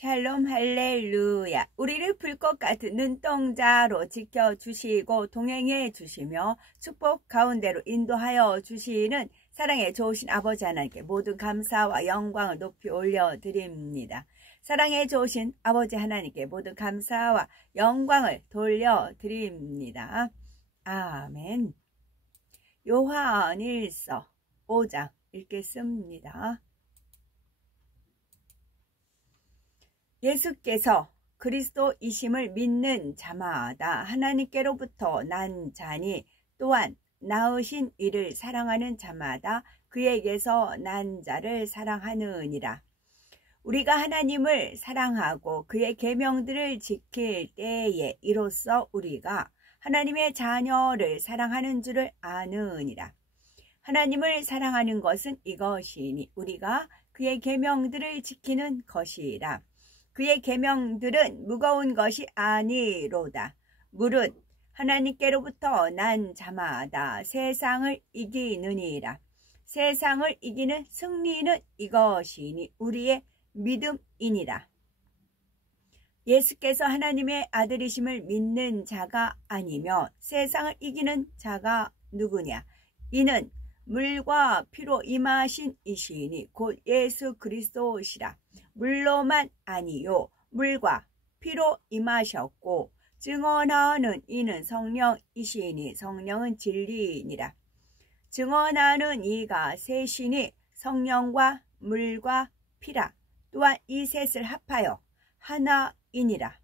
샬롬 할렐루야. 우리를 불꽃 같은 눈동자로 지켜주시고 동행해 주시며 축복 가운데로 인도하여 주시는 사랑의 좋으신 아버지 하나님께 모든 감사와 영광을 높이 올려드립니다. 사랑의 좋으신 아버지 하나님께 모든 감사와 영광을 돌려드립니다. 아멘. 요한일서 5장 읽겠습니다. 예수께서 그리스도이심을 믿는 자마다 하나님께로부터 난 자니 또한 낳으신 이를 사랑하는 자마다 그에게서 난 자를 사랑하느니라. 우리가 하나님을 사랑하고 그의 계명들을 지킬 때에 이로써 우리가 하나님의 자녀를 사랑하는 줄을 아느니라. 하나님을 사랑하는 것은 이것이니 우리가 그의 계명들을 지키는 것이라. 그의 계명들은 무거운 것이 아니로다. 무릇 하나님께로부터 난 자마다 세상을 이기느니라. 세상을 이기는 승리는 이것이니 우리의 믿음이니라. 예수께서 하나님의 아들이심을 믿는 자가 아니며 세상을 이기는 자가 누구냐? 이는 물과 피로 임하신 이시니 곧 예수 그리스도시라. 물로만 아니요 물과 피로 임하셨고 증언하는 이는 성령이시니 성령은 진리이니라. 증언하는 이가 셋이니 성령과 물과 피라. 또한 이 셋을 합하여 하나이니라.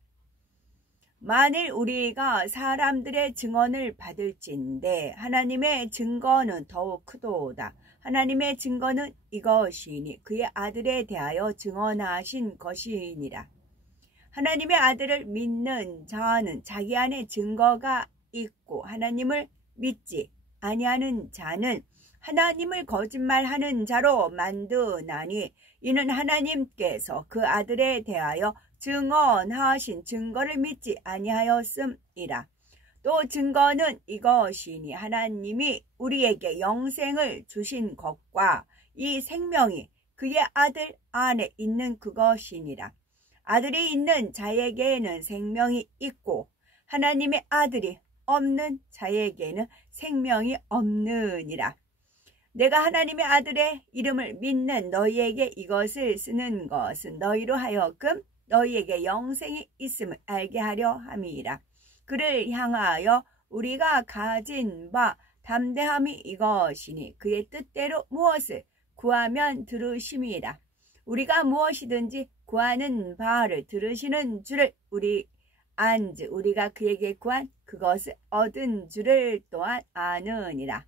만일 우리가 사람들의 증언을 받을진대 하나님의 증거는 더욱 크도다. 하나님의 증거는 이것이니 그의 아들에 대하여 증언하신 것이니라. 하나님의 아들을 믿는 자는 자기 안에 증거가 있고 하나님을 믿지 아니하는 자는 하나님을 거짓말하는 자로 만드나니 이는 하나님께서 그 아들에 대하여 증언하신 증거를 믿지 아니하였음이라. 또 증거는 이것이니 하나님이 우리에게 영생을 주신 것과 이 생명이 그의 아들 안에 있는 그것이니라. 아들이 있는 자에게는 생명이 있고 하나님의 아들이 없는 자에게는 생명이 없느니라. 내가 하나님의 아들의 이름을 믿는 너희에게 이것을 쓰는 것은 너희로 하여금 너희에게 영생이 있음을 알게 하려 함이라. 그를 향하여 우리가 가진 바 담대함이 이것이니 그의 뜻대로 무엇을 구하면 들으심이라. 우리가 무엇이든지 구하는 바를 들으시는 줄을 우리 안즉 우리가 그에게 구한 그것을 얻은 줄을 또한 아느니라.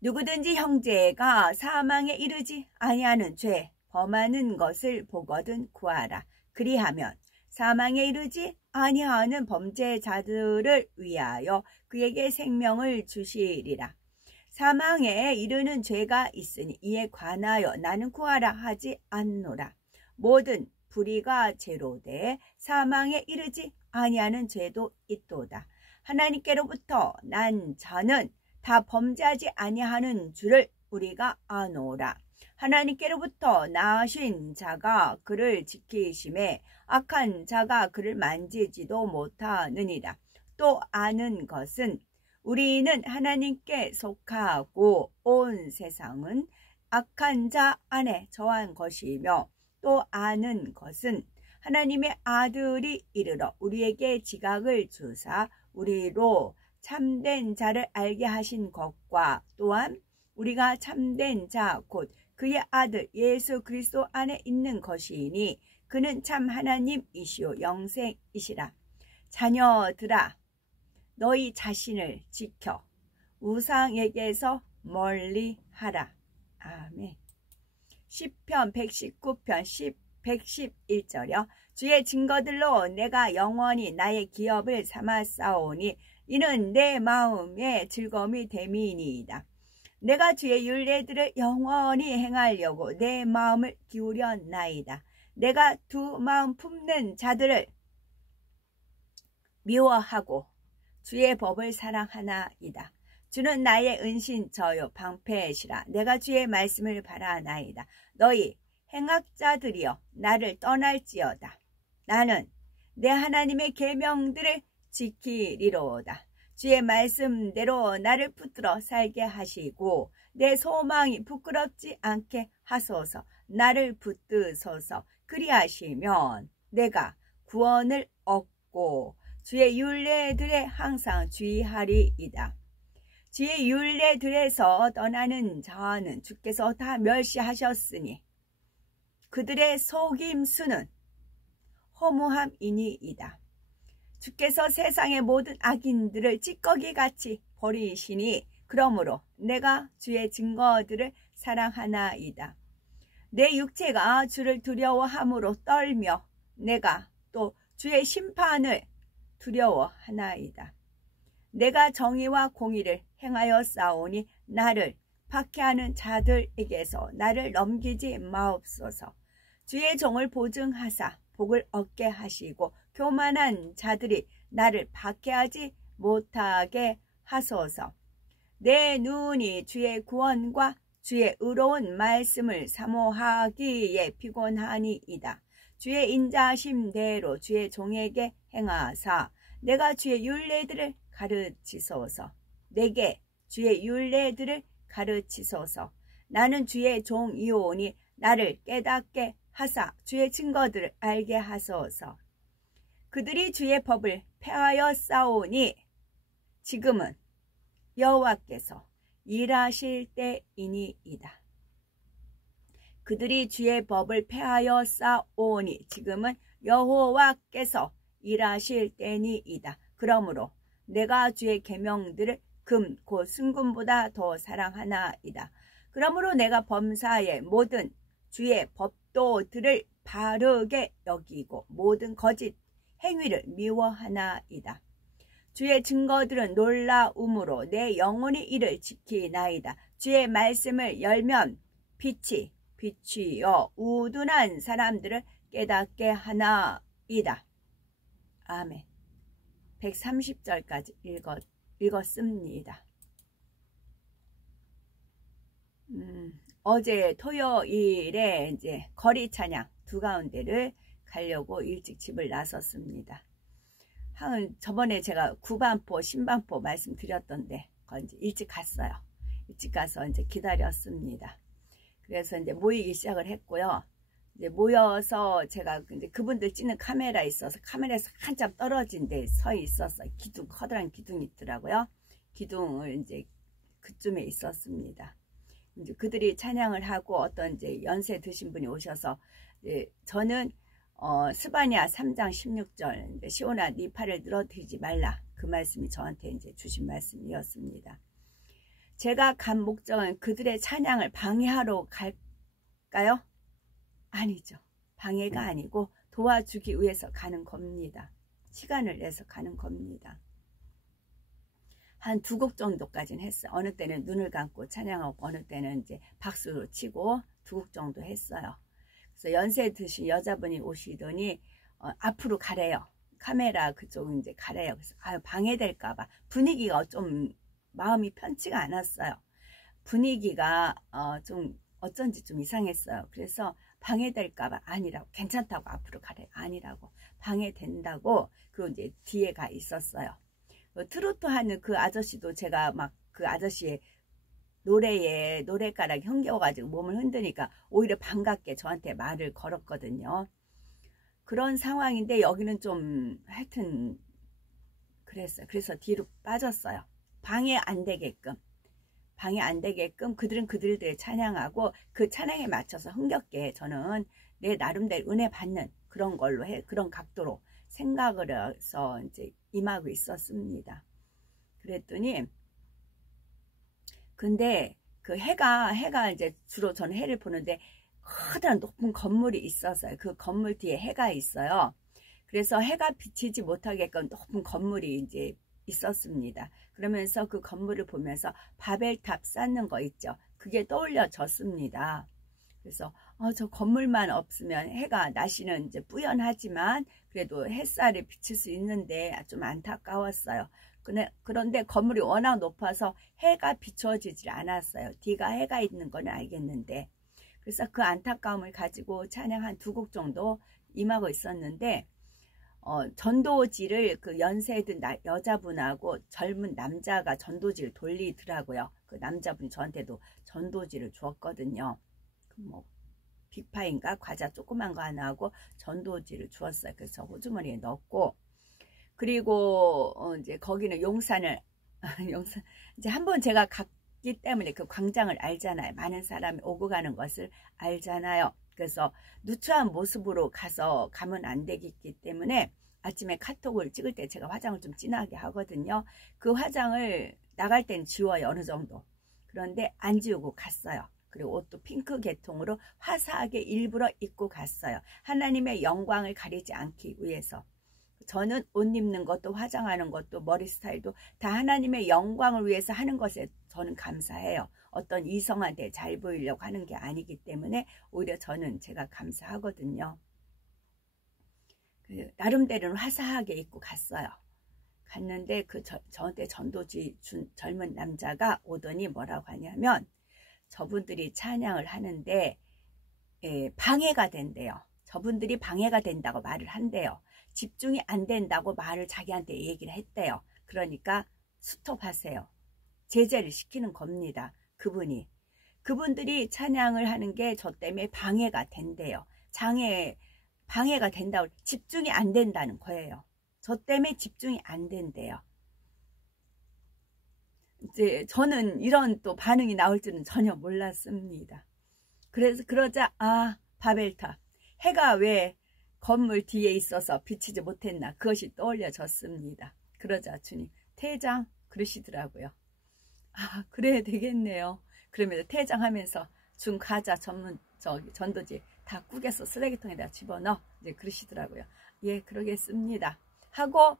누구든지 형제가 사망에 이르지 아니하는 죄 범하는 것을 보거든 구하라. 그리하면 사망에 이르지 아니하는 범죄자들을 위하여 그에게 생명을 주시리라. 사망에 이르는 죄가 있으니 이에 관하여 나는 구하라 하지 않노라. 모든 불의가 죄로되 사망에 이르지 아니하는 죄도 있도다. 하나님께로부터 난 자는 다 범죄하지 아니하는 줄을 우리가 아노라. 하나님께로부터 나으신 자가 그를 지키심에 악한 자가 그를 만지지도 못하느니라. 또 아는 것은 우리는 하나님께 속하고 온 세상은 악한 자 안에 처한 것이며 또 아는 것은 하나님의 아들이 이르러 우리에게 지각을 주사 우리로 참된 자를 알게 하신 것과 또한 우리가 참된 자 곧 그의 아들 예수 그리스도 안에 있는 것이니 그는 참 하나님이시오 영생이시라. 자녀들아 너희 자신을 지켜 우상에게서 멀리하라. 아멘. 시편 119편 111절이요. 주의 증거들로 내가 영원히 나의 기업을 삼았사오니 이는 내 마음의 즐거움이 됨이니이다. 내가 주의 율례들을 영원히 행하려고 내 마음을 기울였나이다. 내가 두 마음 품는 자들을 미워하고 주의 법을 사랑하나이다. 주는 나의 은신처요 방패시라. 내가 주의 말씀을 바라나이다. 너희 행악자들이여 나를 떠날지어다. 나는 내 하나님의 계명들을 지키리로다. 주의 말씀대로 나를 붙들어 살게 하시고 내 소망이 부끄럽지 않게 하소서. 나를 붙드소서. 그리하시면 내가 구원을 얻고 주의 율례들에 항상 주의하리이다. 주의 율례들에서 떠나는 자는 주께서 다 멸시하셨으니 그들의 속임수는 허무함이니이다. 주께서 세상의 모든 악인들을 찌꺼기같이 버리시니 그러므로 내가 주의 증거들을 사랑하나이다. 내 육체가 주를 두려워함으로 떨며 내가 또 주의 심판을 두려워하나이다. 내가 정의와 공의를 행하여 싸우니 나를 박해하는 자들에게서 나를 넘기지 마옵소서. 주의 종을 보증하사 복을 얻게 하시고 교만한 자들이 나를 박해하지 못하게 하소서. 내 눈이 주의 구원과 주의 의로운 말씀을 사모하기에 피곤하니이다. 주의 인자심대로 주의 종에게 행하사 내가 주의 율례들을 가르치소서. 내게 주의 율례들을 가르치소서. 나는 주의 종이오니 나를 깨닫게 하사 주의 증거들을 알게 하소서. 그들이 주의 법을 폐하여 싸우니 지금은 여호와께서 일하실 때이니이다. 그들이 주의 법을 폐하여 싸우니 지금은 여호와께서 일하실 때니이다. 그러므로 내가 주의 계명들을 금 곧 순금보다 더 사랑하나이다. 그러므로 내가 범사의 모든 주의 법도들을 바르게 여기고 모든 거짓 행위를 미워하나이다. 주의 증거들은 놀라움으로 내 영혼이 이를 지키나이다. 주의 말씀을 열면 빛이 비추어 우둔한 사람들을 깨닫게 하나이다. 아멘. 130절까지 읽었습니다. 어제 토요일에 이제 거리 찬양 두 가운데를 가려고 일찍 집을 나섰습니다. 저번에 제가 구반포, 신반포 말씀드렸던데 이제 일찍 갔어요. 일찍 가서 이제 기다렸습니다. 그래서 이제 모이기 시작을 했고요. 이제 모여서 제가 이제 그분들 찍는 카메라 있어서 카메라에서 한참 떨어진 데 서 있었어요. 기둥, 커다란 기둥이 있더라고요. 기둥을 이제 그쯤에 있었습니다. 이제 그들이 찬양을 하고 어떤 이제 연세 드신 분이 오셔서 이제 저는 스바냐 3장 16절 시온아 네 팔을 늘어뜨리지 말라 그 말씀이 저한테 이제 주신 말씀이었습니다. 제가 간 목적은 그들의 찬양을 방해하러 갈까요? 아니죠. 방해가 아니고 도와주기 위해서 가는 겁니다. 시간을 내서 가는 겁니다. 한 2곡 정도까지는 했어요. 어느 때는 눈을 감고 찬양하고 어느 때는 이제 박수로 치고 2곡 정도 했어요. 그래서 연세 드신 여자분이 오시더니 앞으로 가래요. 카메라 그쪽 이제 가래요. 그래서 방해될까봐 분위기가 좀 마음이 편치가 않았어요. 분위기가 좀 어쩐지 좀 이상했어요. 그래서 방해될까봐 아니라고 괜찮다고 앞으로 가래 아니라고 방해된다고 그리고 이제 뒤에 가 있었어요. 트로트 하는 그 아저씨도 제가 막 그 아저씨의 노래가락이 흥겨워가지고 몸을 흔드니까 오히려 반갑게 저한테 말을 걸었거든요. 그런 상황인데 여기는 좀 하여튼 그랬어요. 그래서 뒤로 빠졌어요. 방해 안 되게끔 그들은 그들들의 찬양하고 그 찬양에 맞춰서 흥겹게 저는 내 나름대로 은혜 받는 그런 걸로 그런 각도로 생각을 해서 이제 임하고 있었습니다. 그랬더니 근데 그 해가 이제 주로 저는 해를 보는데 커다란 높은 건물이 있었어요. 그 건물 뒤에 해가 있어요. 그래서 해가 비치지 못하게끔 높은 건물이 이제 있었습니다. 그러면서 그 건물을 보면서 바벨탑 쌓는 거 있죠. 그게 떠올려졌습니다. 그래서 저 건물만 없으면 해가 날씨는 이제 뿌연하지만 그래도 햇살을 비칠 수 있는데 좀 안타까웠어요. 그런데 건물이 워낙 높아서 해가 비춰지질 않았어요. 뒤가 해가 있는 건 알겠는데 그래서 그 안타까움을 가지고 찬양 한 2곡 정도 임하고 있었는데 전도지를 그 연세든 여자분하고 젊은 남자가 전도지를 돌리더라고요. 그 남자분이 저한테도 전도지를 주었거든요. 뭐 빅파인가 과자 조그만 거 하나 하고 전도지를 주었어요. 그래서 호주머니에 넣었고, 그리고 이제 거기는 용산을 용산 이제 한번 제가 갔기 때문에 그 광장을 알잖아요. 많은 사람이 오고 가는 것을 알잖아요. 그래서 누추한 모습으로 가면 안 되기 때문에 아침에 카톡을 찍을 때 제가 화장을 좀 진하게 하거든요. 그 화장을 나갈 땐 지워요, 어느 정도. 그런데 안 지우고 갔어요. 그리고 옷도 핑크 계통으로 화사하게 일부러 입고 갔어요. 하나님의 영광을 가리지 않기 위해서. 저는 옷 입는 것도 화장하는 것도 머리 스타일도 다 하나님의 영광을 위해서 하는 것에 저는 감사해요. 어떤 이성한테 잘 보이려고 하는 게 아니기 때문에 오히려 저는 제가 감사하거든요. 나름대로는 화사하게 입고 갔어요. 갔는데 저한테 전도지 준 젊은 남자가 오더니 뭐라고 하냐면 저분들이 찬양을 하는데 방해가 된대요. 저분들이 방해가 된다고 말을 한대요. 집중이 안 된다고 말을 자기한테 얘기를 했대요. 그러니까 스톱하세요. 제재를 시키는 겁니다. 그분들이 찬양을 하는 게 저 때문에 방해가 된대요. 방해가 된다고, 집중이 안 된다는 거예요. 저 때문에 집중이 안 된대요. 이제 저는 이런 또 반응이 나올 줄은 전혀 몰랐습니다. 그러자 바벨탑, 해가 왜 건물 뒤에 있어서 비치지 못했나, 그것이 떠올려졌습니다. 그러자 주님 퇴장 그러시더라고요. 그래야 되겠네요. 그러면서 퇴장하면서 준 과자 전도지 다 꾸겨서 쓰레기통에다 집어넣어, 이제 그러시더라고요. 예, 그러겠습니다 하고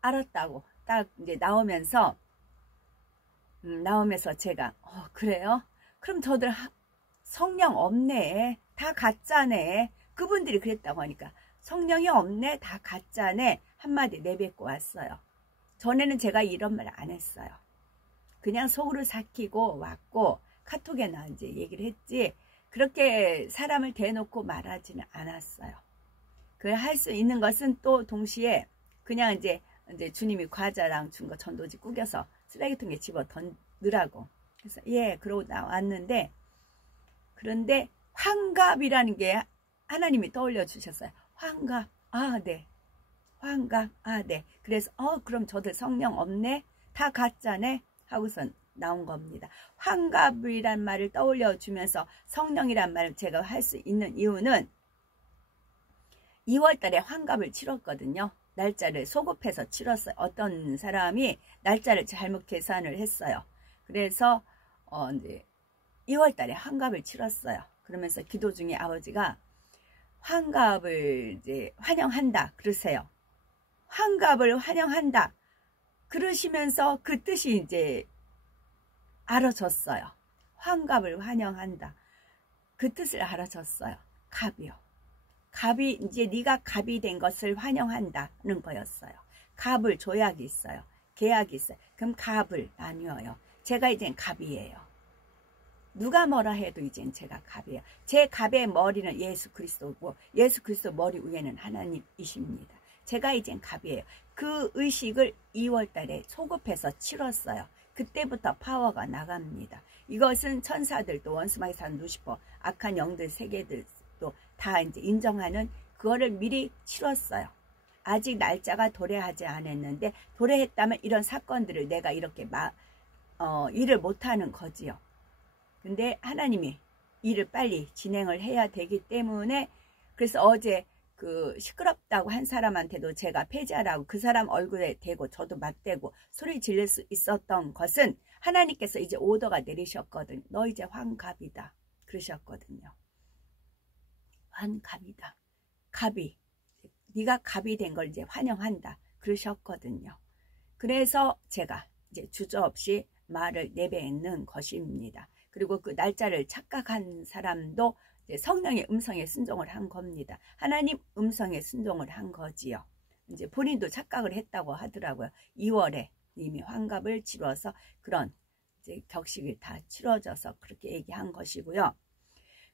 알았다고 딱 이제 나오면서 제가 그래요? 그럼 저들 성령 없네, 다 가짜네. 그분들이 그랬다고 하니까 성령이 없네, 다 가짜네 한마디 내뱉고 왔어요. 전에는 제가 이런 말 안 했어요. 그냥 속으로 삭히고 왔고 카톡에나 이제 얘기를 했지, 그렇게 사람을 대놓고 말하지는 않았어요. 그 할 수 있는 것은 또 동시에 그냥 이제 주님이 과자랑 준 거 전도지 꾸겨서 쓰레기통에 집어 던으라고. 그래서 예, 그러고 나왔는데, 그런데 환갑이라는 게 하나님이 떠올려 주셨어요. 환갑, 네. 환갑, 네. 그래서 그럼 저들 성령 없네, 다 가짜네 하고선 나온 겁니다. 환갑이란 말을 떠올려 주면서 성령이란 말을 제가 할 수 있는 이유는 2월 달에 환갑을 치렀거든요. 날짜를 소급해서 치렀어요. 어떤 사람이 날짜를 잘못 계산을 했어요. 그래서 이제 2월 달에 환갑을 치렀어요. 그러면서 기도 중에 아버지가 환갑을 이제 환영한다 그러세요. 환갑을 환영한다 그러시면서 그 뜻이 이제 알아졌어요. 환갑을 환영한다, 그 뜻을 알아졌어요. 갑이요. 갑이 이제 네가 갑이 된 것을 환영한다는 거였어요. 갑을 조약이 있어요. 계약이 있어요. 그럼 갑을 나뉘어요. 제가 이젠 갑이에요. 누가 뭐라 해도 이젠 제가 갑이에요. 제 갑의 머리는 예수 그리스도고 예수 그리스도 머리 위에는 하나님이십니다. 제가 이젠 갑이에요. 그 의식을 2월 달에 소급해서 치렀어요. 그때부터 파워가 나갑니다. 이것은 천사들도, 원수마귀 산 루시퍼, 악한 영들 세계들도 다 이제 인정하는 그거를 미리 치렀어요. 아직 날짜가 도래하지 않았는데, 도래했다면 이런 사건들을 내가 이렇게 일을 못하는 거지요. 근데 하나님이 일을 빨리 진행을 해야 되기 때문에, 그래서 어제 그 시끄럽다고 한 사람한테도 제가 폐지하라고 그 사람 얼굴에 대고 저도 맞대고 소리 지를 수 있었던 것은 하나님께서 이제 오더가 내리셨거든요. 너 이제 환갑이다 그러셨거든요. 환갑이다. 갑이, 네가 갑이 된 걸 이제 환영한다 그러셨거든요. 그래서 제가 이제 주저없이 말을 내뱉는 것입니다. 그리고 그 날짜를 착각한 사람도 성령의 음성에 순종을 한 겁니다. 하나님 음성에 순종을 한 거지요. 이제 본인도 착각을 했다고 하더라고요. 2월에 이미 환갑을 치러서 그런 이제 격식이 다 치러져서 그렇게 얘기한 것이고요.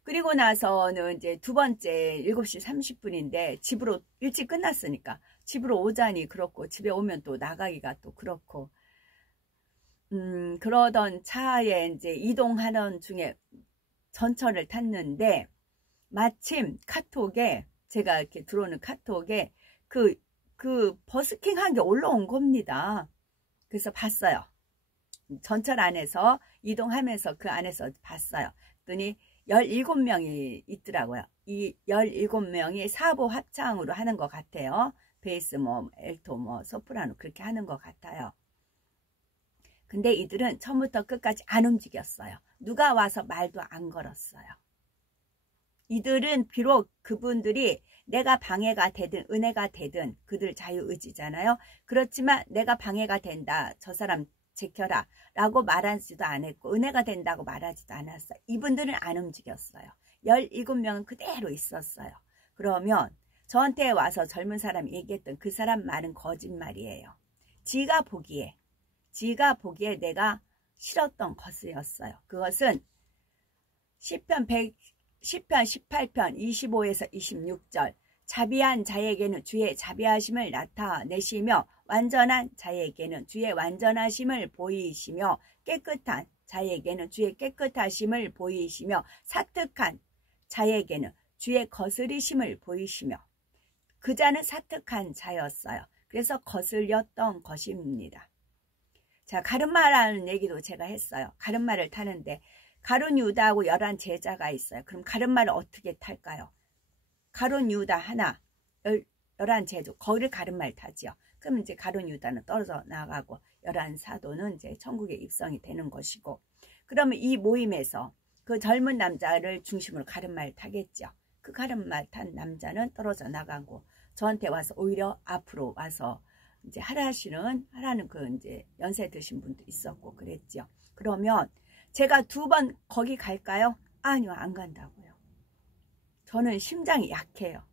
그리고 나서는 이제 두 번째 7시 30분인데 집으로 일찍 끝났으니까 집으로 오자니 그렇고 집에 오면 또 나가기가 또 그렇고 그러던 차에 이제 이동하는 중에 전철을 탔는데 마침 카톡에 제가 이렇게 들어오는 카톡에 그 버스킹 한 게 올라온 겁니다. 그래서 봤어요. 전철 안에서 이동하면서 그 안에서 봤어요. 그랬더니 17명이 있더라고요. 이 17명이 4부 합창으로 하는 것 같아요. 베이스 뭐 엘토 뭐 소프라노 그렇게 하는 것 같아요. 근데 이들은 처음부터 끝까지 안 움직였어요. 누가 와서 말도 안 걸었어요. 이들은 비록 그분들이 내가 방해가 되든 은혜가 되든 그들 자유의지잖아요. 그렇지만 내가 방해가 된다. 저 사람 지켜라 라고 말하지도 않았고 은혜가 된다고 말하지도 않았어요. 이분들은 안 움직였어요. 17명은 그대로 있었어요. 그러면 저한테 와서 젊은 사람이 얘기했던 그 사람 말은 거짓말이에요. 지가 보기에 내가 싫었던 것이었어요. 그것은 시편 18편 25에서 26절 자비한 자에게는 주의 자비하심을 나타내시며 완전한 자에게는 주의 완전하심을 보이시며 깨끗한 자에게는 주의 깨끗하심을 보이시며 사특한 자에게는 주의 거스리심을 보이시며 그 자는 사특한 자였어요. 그래서 거슬렸던 것입니다. 자, 가룟마라는 얘기도 제가 했어요. 가룟마를 타는데 가룟 유다하고 11 제자가 있어요. 그럼 가룟마를 어떻게 탈까요? 가룟 유다 하나, 11 제자, 거기를 가룟마를 타지요. 그럼 이제 가룟 유다는 떨어져 나가고 11 사도는 이제 천국에 입성이 되는 것이고, 그러면 이 모임에서 그 젊은 남자를 중심으로 가룟마를 타겠죠. 그 가룟마 탄 남자는 떨어져 나가고 저한테 와서 오히려 앞으로 와서 이제 하라는 그 이제 연세 드신 분도 있었고 그랬죠. 그러면 제가 2번 거기 갈까요? 아니요, 안 간다고요. 저는 심장이 약해요.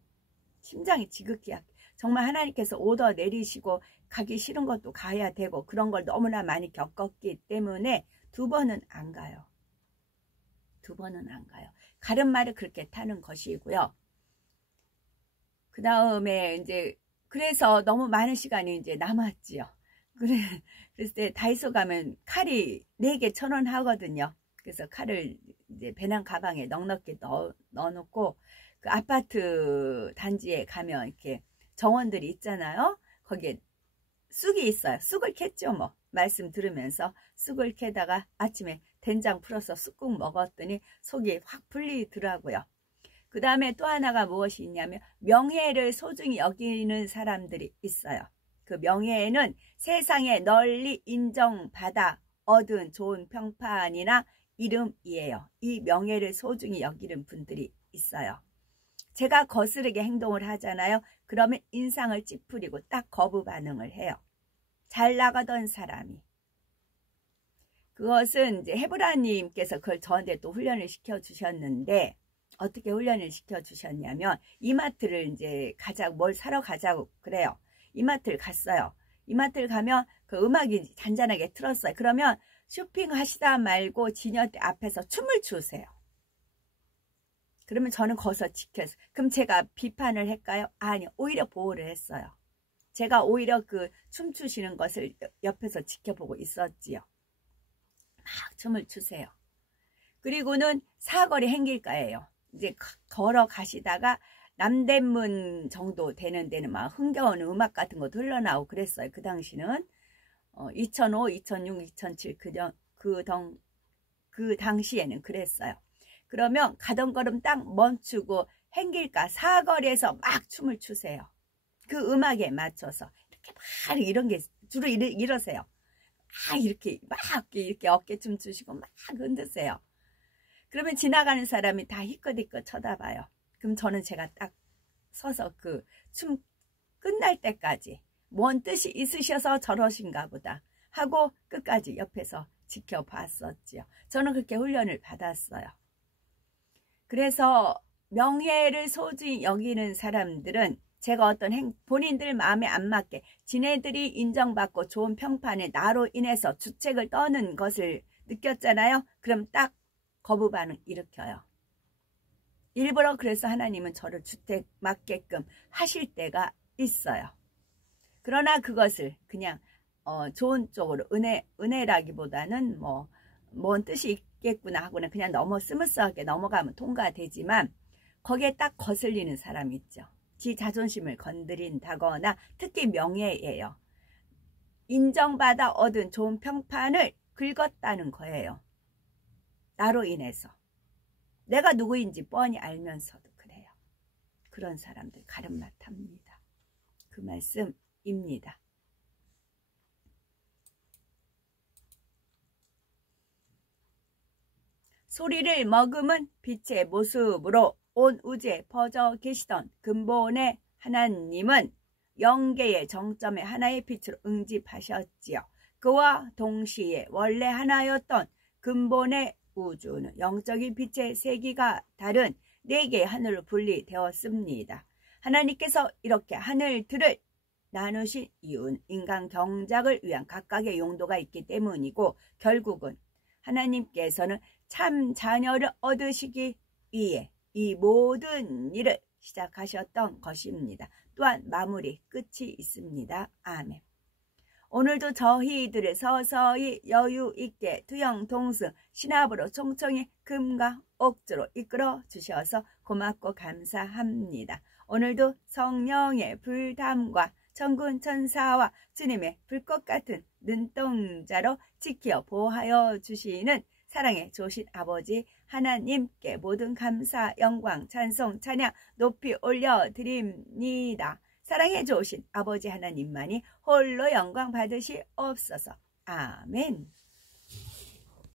심장이 지극히 약해요. 정말 하나님께서 오더 내리시고 가기 싫은 것도 가야 되고 그런 걸 너무나 많이 겪었기 때문에 2번은 안 가요. 2번은 안 가요. 가름마를 그렇게 타는 것이고요. 그 다음에 이제 그래서 너무 많은 시간이 이제 남았지요. 그래서 때 다이소 가면 칼이 4개 1,000원 하거든요. 그래서 칼을 이제 배낭 가방에 넉넉히 넣어놓고 그 아파트 단지에 가면 이렇게 정원들이 있잖아요. 거기에 쑥이 있어요. 쑥을 캤죠 뭐. 말씀 들으면서 쑥을 캐다가 아침에 된장 풀어서 쑥국 먹었더니 속이 확 풀리더라고요. 그 다음에 또 하나가 무엇이 있냐면 명예를 소중히 여기는 사람들이 있어요. 그 명예는 세상에 널리 인정받아 얻은 좋은 평판이나 이름이에요. 이 명예를 소중히 여기는 분들이 있어요. 제가 거스르게 행동을 하잖아요. 그러면 인상을 찌푸리고 딱 거부 반응을 해요. 잘 나가던 사람이. 그것은 이제 헤브라님께서 그걸 저한테 또 훈련을 시켜주셨는데 어떻게 훈련을 시켜주셨냐면 이마트를 이제 가자고 뭘 사러 가자고 그래요. 이마트를 갔어요. 이마트를 가면 그 음악이 잔잔하게 틀었어요. 그러면 쇼핑하시다 말고 지녀대 앞에서 춤을 추세요. 그러면 저는 거기서 지켰어요. 그럼 제가 비판을 할까요? 아니요. 오히려 보호를 했어요. 제가 오히려 그 춤추시는 것을 옆에서 지켜보고 있었지요. 막 춤을 추세요. 그리고는 사거리 행길가예요. 이제 걸어 가시다가 남대문 정도 되는 데는 막 흥겨운 음악 같은 것도 흘러나오고 그랬어요. 그 당시는 2005, 2006, 2007 그 당시에는 그랬어요. 그러면 가던 걸음 딱 멈추고 행길가 사거리에서 막 춤을 추세요. 그 음악에 맞춰서 이렇게 막 이런 게 주로 이러세요. 막 이렇게 어깨 춤 추시고 막 흔드세요. 그러면 지나가는 사람이 다 희끗희끗 쳐다봐요. 그럼 저는 제가 딱 서서 그 춤 끝날 때까지 뭔 뜻이 있으셔서 저러신가 보다 하고 끝까지 옆에서 지켜봤었지요. 저는 그렇게 훈련을 받았어요. 그래서 명예를 소중히 여기는 사람들은 제가 어떤 본인들 마음에 안 맞게 지네들이 인정받고 좋은 평판에 나로 인해서 주책을 떠는 것을 느꼈잖아요. 그럼 딱 거부 반응 일으켜요. 일부러 그래서 하나님은 저를 주택 맞게끔 하실 때가 있어요. 그러나 그것을 그냥 좋은 쪽으로 은혜라기보다는 뭔 뜻이 있겠구나 하고는 그냥 스무스하게 넘어가면 통과되지만 거기에 딱 거슬리는 사람이 있죠. 지 자존심을 건드린다거나 특히 명예예요. 인정받아 얻은 좋은 평판을 긁었다는 거예요. 나로 인해서. 내가 누구인지 뻔히 알면서도 그래요. 그런 사람들 가름막합니다. 그 말씀입니다. 소리를 머금은 빛의 모습으로 온 우주에 퍼져 계시던 근본의 하나님은 영계의 정점의 하나의 빛으로 응집하셨지요. 그와 동시에 원래 하나였던 근본의 우주는 영적인 빛의 세기가 다른 4개의 하늘로 분리되었습니다. 하나님께서 이렇게 하늘들을 나누신 이유는 인간 경작을 위한 각각의 용도가 있기 때문이고 결국은 하나님께서는 참 자녀를 얻으시기 위해 이 모든 일을 시작하셨던 것입니다. 또한 마무리 끝이 있습니다. 아멘. 오늘도 저희들을 서서히 여유 있게 투영동승 신합으로 총총히 금과 옥주로 이끌어 주셔서 고맙고 감사합니다. 오늘도 성령의 불담과 천군 천사와 주님의 불꽃 같은 눈동자로 지켜 보호하여 주시는 사랑의 좋으신 아버지 하나님께 모든 감사, 영광, 찬송, 찬양 높이 올려드립니다. 사랑해 좋으신 아버지 하나님만이 홀로 영광 받으시옵소서. 아멘.